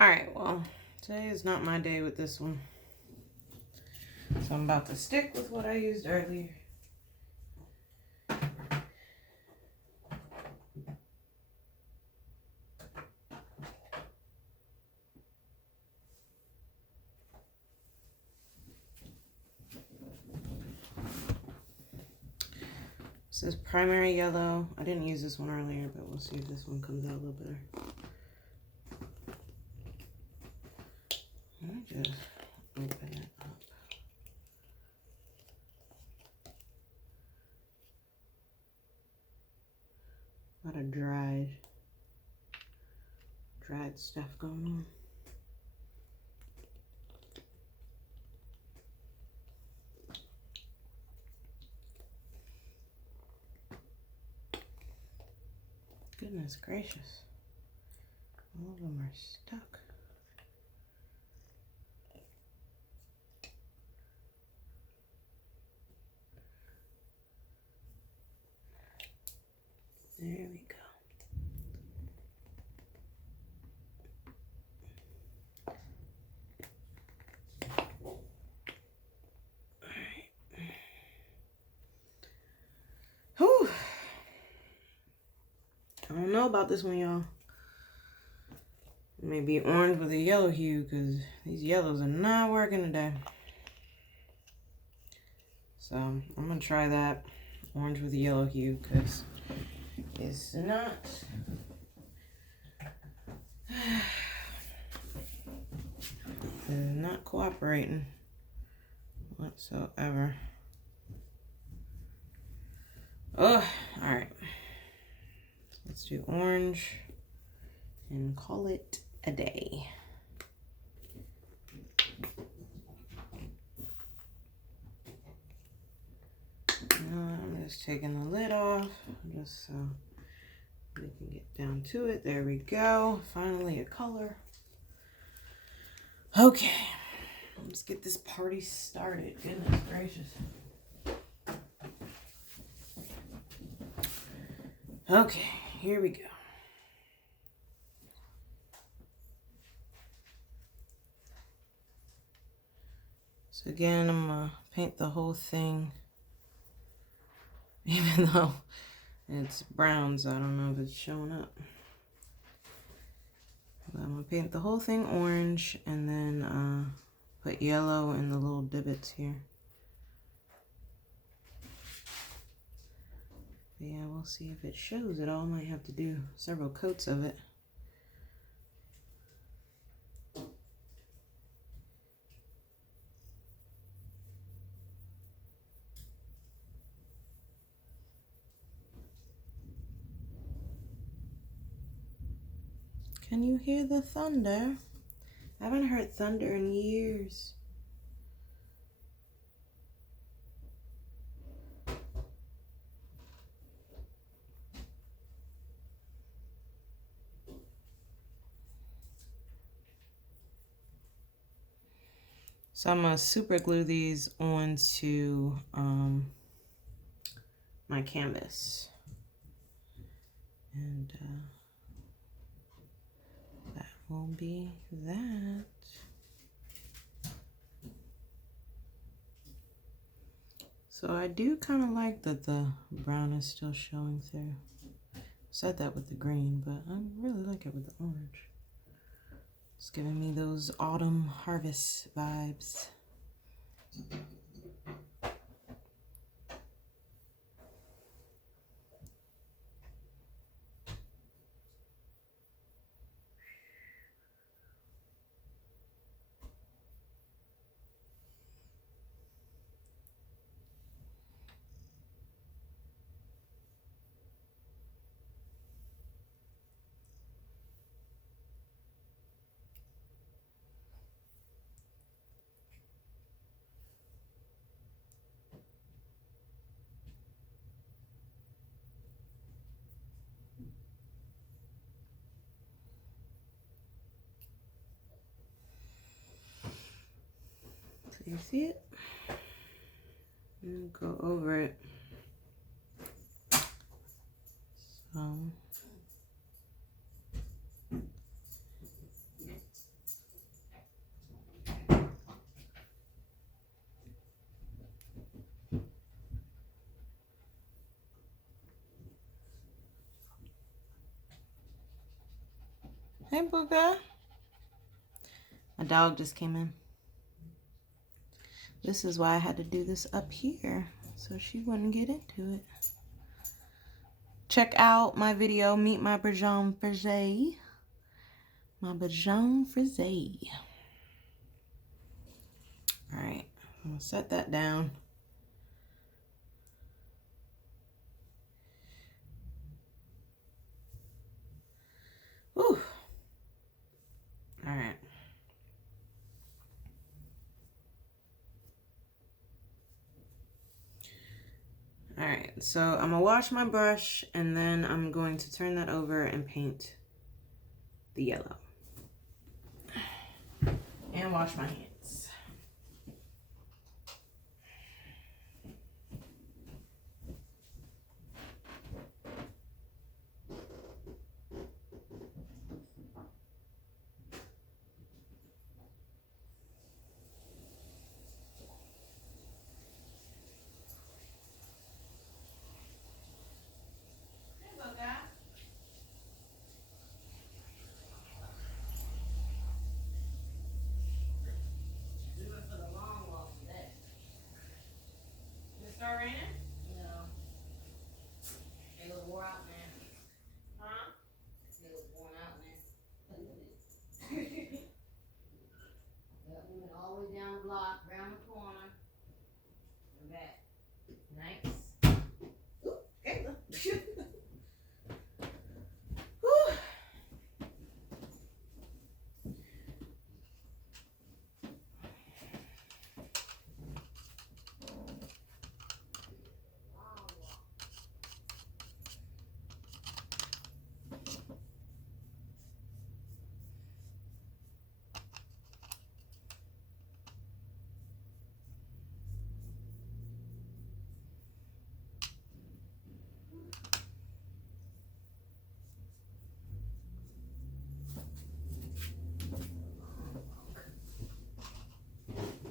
Alright, well, today is not my day with this one. So I'm about to stick with what I used earlier. This is primary yellow. I didn't use this one earlier, but we'll see if this one comes out a little better. Let me just open it up. A lot of dried stuff going on. Goodness gracious. All of them are stuck. There we go. Whew. I don't know about this one, y'all. It may be orange with a yellow hue because these yellows are not working today. So I'm going to try that orange with a yellow hue because it's not cooperating whatsoever. Oh, all right. Let's do orange and call it a day. I'm just taking the lid off just so we can get down to it. There we go. Finally a color. Okay, let's get this party started. Goodness gracious. Okay, here we go. So again, I'm gonna paint the whole thing, even though it's brown, so I don't know if it's showing up. But I'm gonna paint the whole thing orange and then put yellow in the little divots here. But yeah, we'll see if it shows it all. Might have to do several coats of it. Can you hear the thunder? I haven't heard thunder in years. So I'm gonna super glue these onto my canvas. And that will be that. So I do kind of like that the brown is still showing through. Said that with the green, but I really like it with the orange. It's giving me those autumn harvest vibes. You see it? And go over it. So Hey, Booga. My dog just came in. This is why I had to do this up here, so she wouldn't get into it. Check out my video, Meet My Bajan Frise. My Bajan Frise. Alright, I'm gonna set that down. Whew. Alright. Alright, so I'm gonna wash my brush and then I'm going to turn that over and paint the yellow. And wash my hands. Start raining? No. They was wore out, man. Huh? They was worn out, man. Yeah, we went all the way down the block, round the corner, and back. Nice. Ooh, Kayla.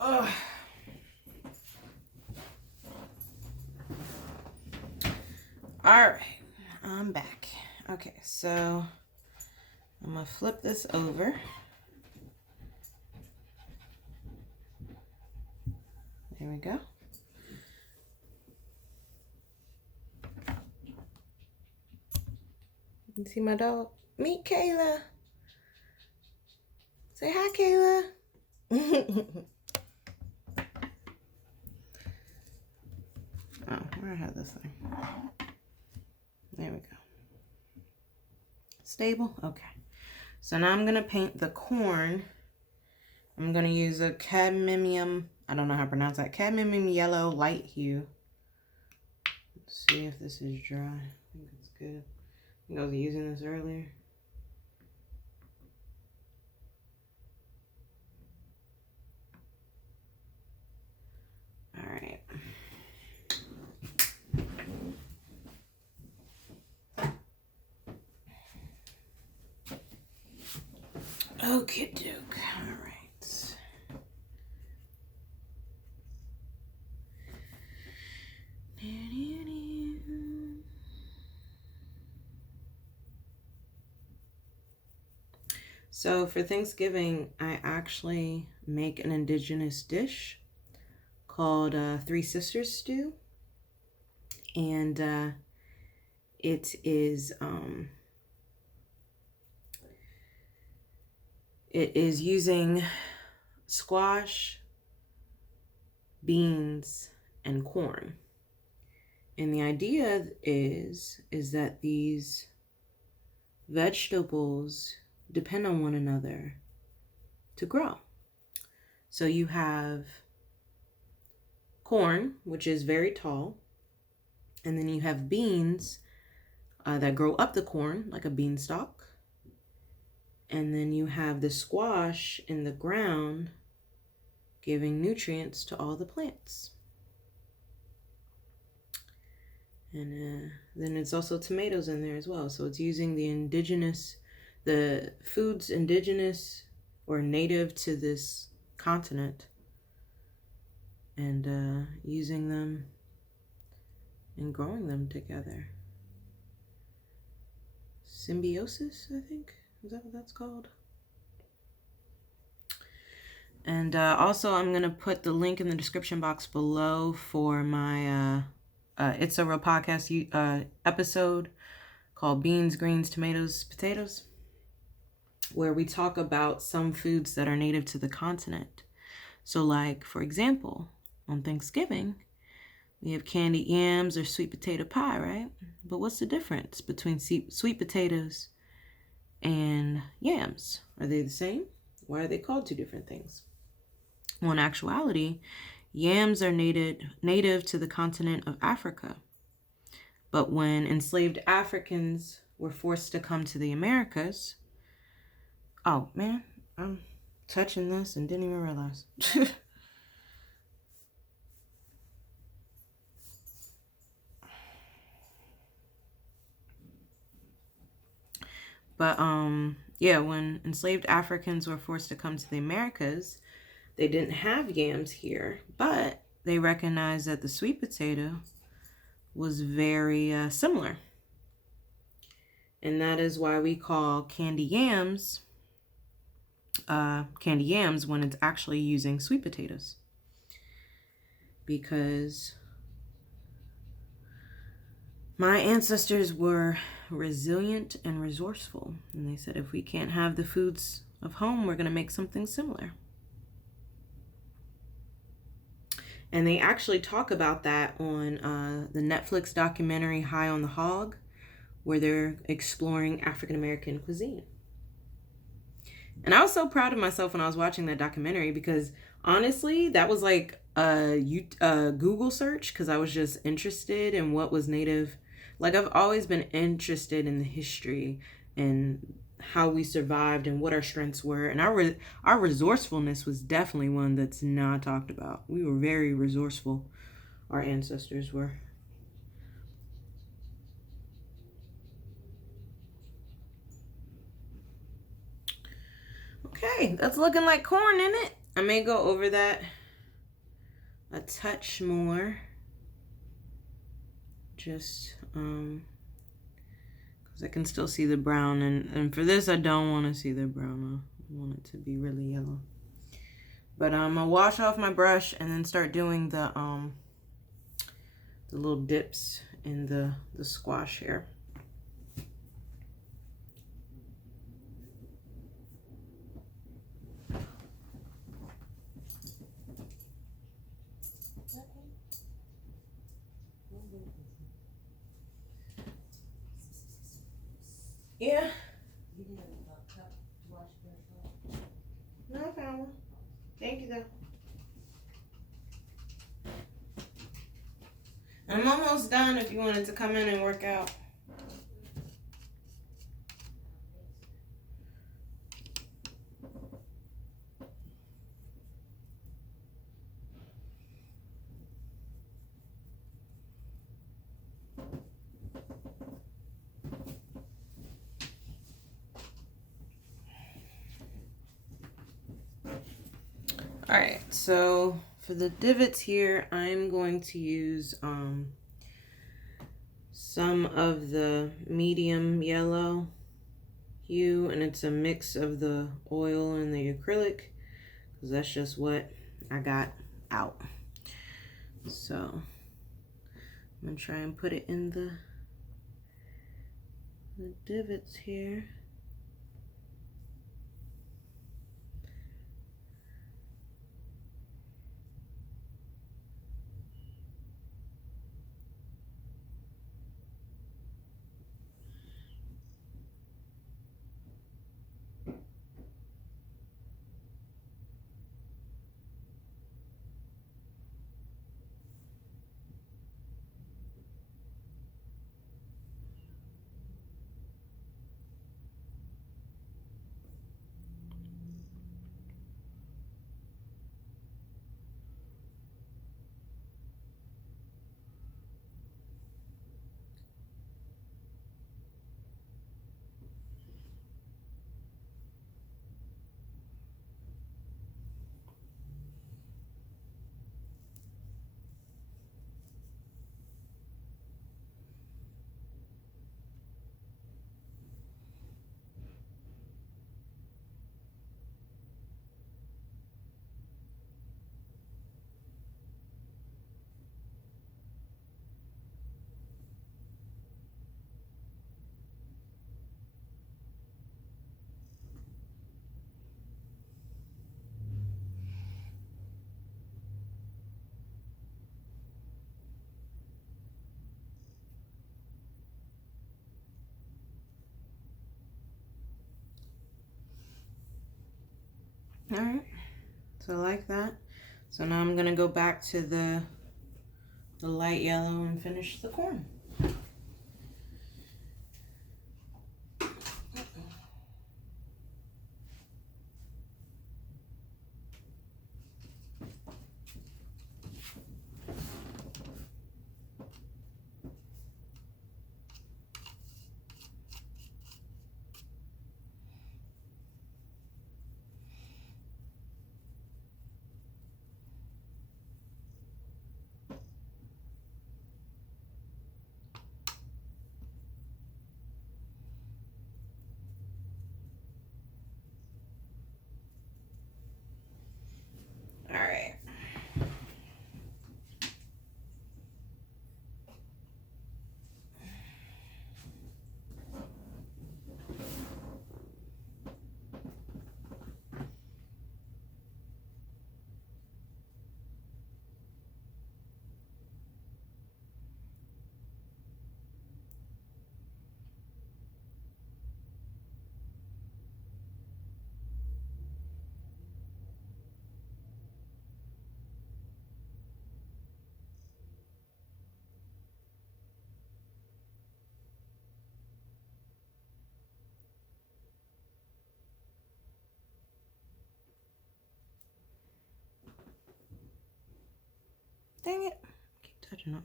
Oh. All right, I'm back. Okay, so I'm gonna flip this over. There we go. You see my dog? Meet Kayla. Say hi, Kayla. Oh, where I have this thing? There we go. Stable? Okay. So now I'm going to paint the corn. I'm going to use a cadmium, I don't know how to pronounce that, cadmium yellow light hue. Let's see if this is dry. I think it's good. I think I was using this earlier. All right. Okie doke. All right. So for Thanksgiving, I actually make an indigenous dish called Three Sisters Stew. And it is using squash, beans, and corn. And the idea is that these vegetables depend on one another to grow. So you have corn, which is very tall, and then you have beans that grow up the corn like a beanstalk, and then you have the squash in the ground giving nutrients to all the plants. And then it's also tomatoes in there as well. So it's using the foods indigenous or native to this continent, and using them and growing them together. Symbiosis, I think. Is that what that's called? And also, I'm going to put the link in the description box below for my It's a Real Podcast episode called Beans, Greens, Tomatoes, Potatoes, where we talk about some foods that are native to the continent. So like, for example, on Thanksgiving, we have candied yams or sweet potato pie, right? But what's the difference between sweet potatoes and yams? Are they the same? Why are they called two different things? Well, in actuality, yams are native to the continent of Africa. But when enslaved Africans were forced to come to the Americas, oh man, I'm touching this and didn't even realize. But yeah, when enslaved Africans were forced to come to the Americas, they didn't have yams here, but they recognized that the sweet potato was very similar. And that is why we call candy yams when it's actually using sweet potatoes. Because my ancestors were resilient and resourceful. And they said, if we can't have the foods of home, we're going to make something similar. And they actually talk about that on the Netflix documentary High on the Hog, where they're exploring African American cuisine. And I was so proud of myself when I was watching that documentary, because honestly, that was like a Google search, because I was just interested in what was native. Like, I've always been interested in the history and how we survived and what our strengths were. And our resourcefulness was definitely one that's not talked about. We were very resourceful. Our ancestors were. Okay, that's looking like corn, isn't it? I may go over that a touch more. Just because I can still see the brown, and for this I don't want to see the brown. I want it to be really yellow. But I'm gonna wash off my brush and then start doing the little dips in the squash here. Yeah. No problem. Thank you though. I'm almost done if you wanted to come in and work out. Alright, so for the divots here, I'm going to use some of the medium yellow hue, and it's a mix of the oil and the acrylic, because that's just what I got out. So I'm going to try and put it in the divots here. All right, so I like that. So now I'm gonna go back to the light yellow and finish the corn. All right. Dang it. Keep touching it.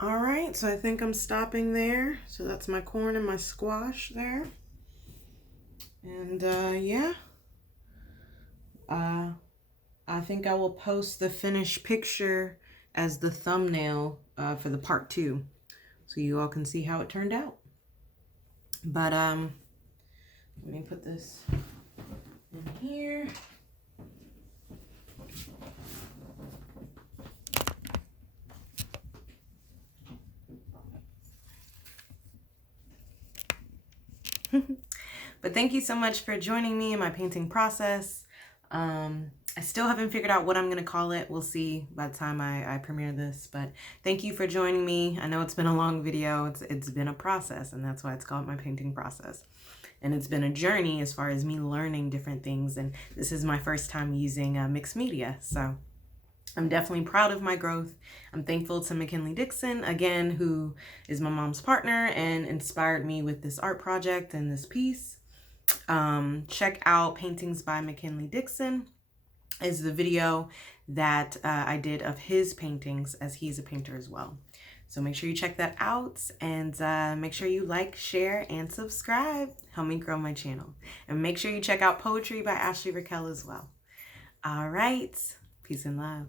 All right, so I think I'm stopping there. So that's my corn and my squash there. And yeah, I think I will post the finished picture as the thumbnail for the part 2, so you all can see how it turned out. But let me put this in here. But thank you so much for joining me in my painting process. I still haven't figured out what I'm going to call it. We'll see by the time I premiere this. But thank you for joining me. I know it's been a long video. It's been a process, and that's why it's called my painting process. And it's been a journey as far as me learning different things. And this is my first time using mixed media. So I'm definitely proud of my growth. I'm thankful to McKinley Dixon, again, who is my mom's partner and inspired me with this art project and this piece. Check out Paintings by McKinley Dixon is the video that I did of his paintings, as he's a painter as well. So make sure you check that out, and make sure you like, share, and subscribe. Help me grow my channel. And make sure you check out Poetry by Ashley Raquel as well. All right. Peace and love.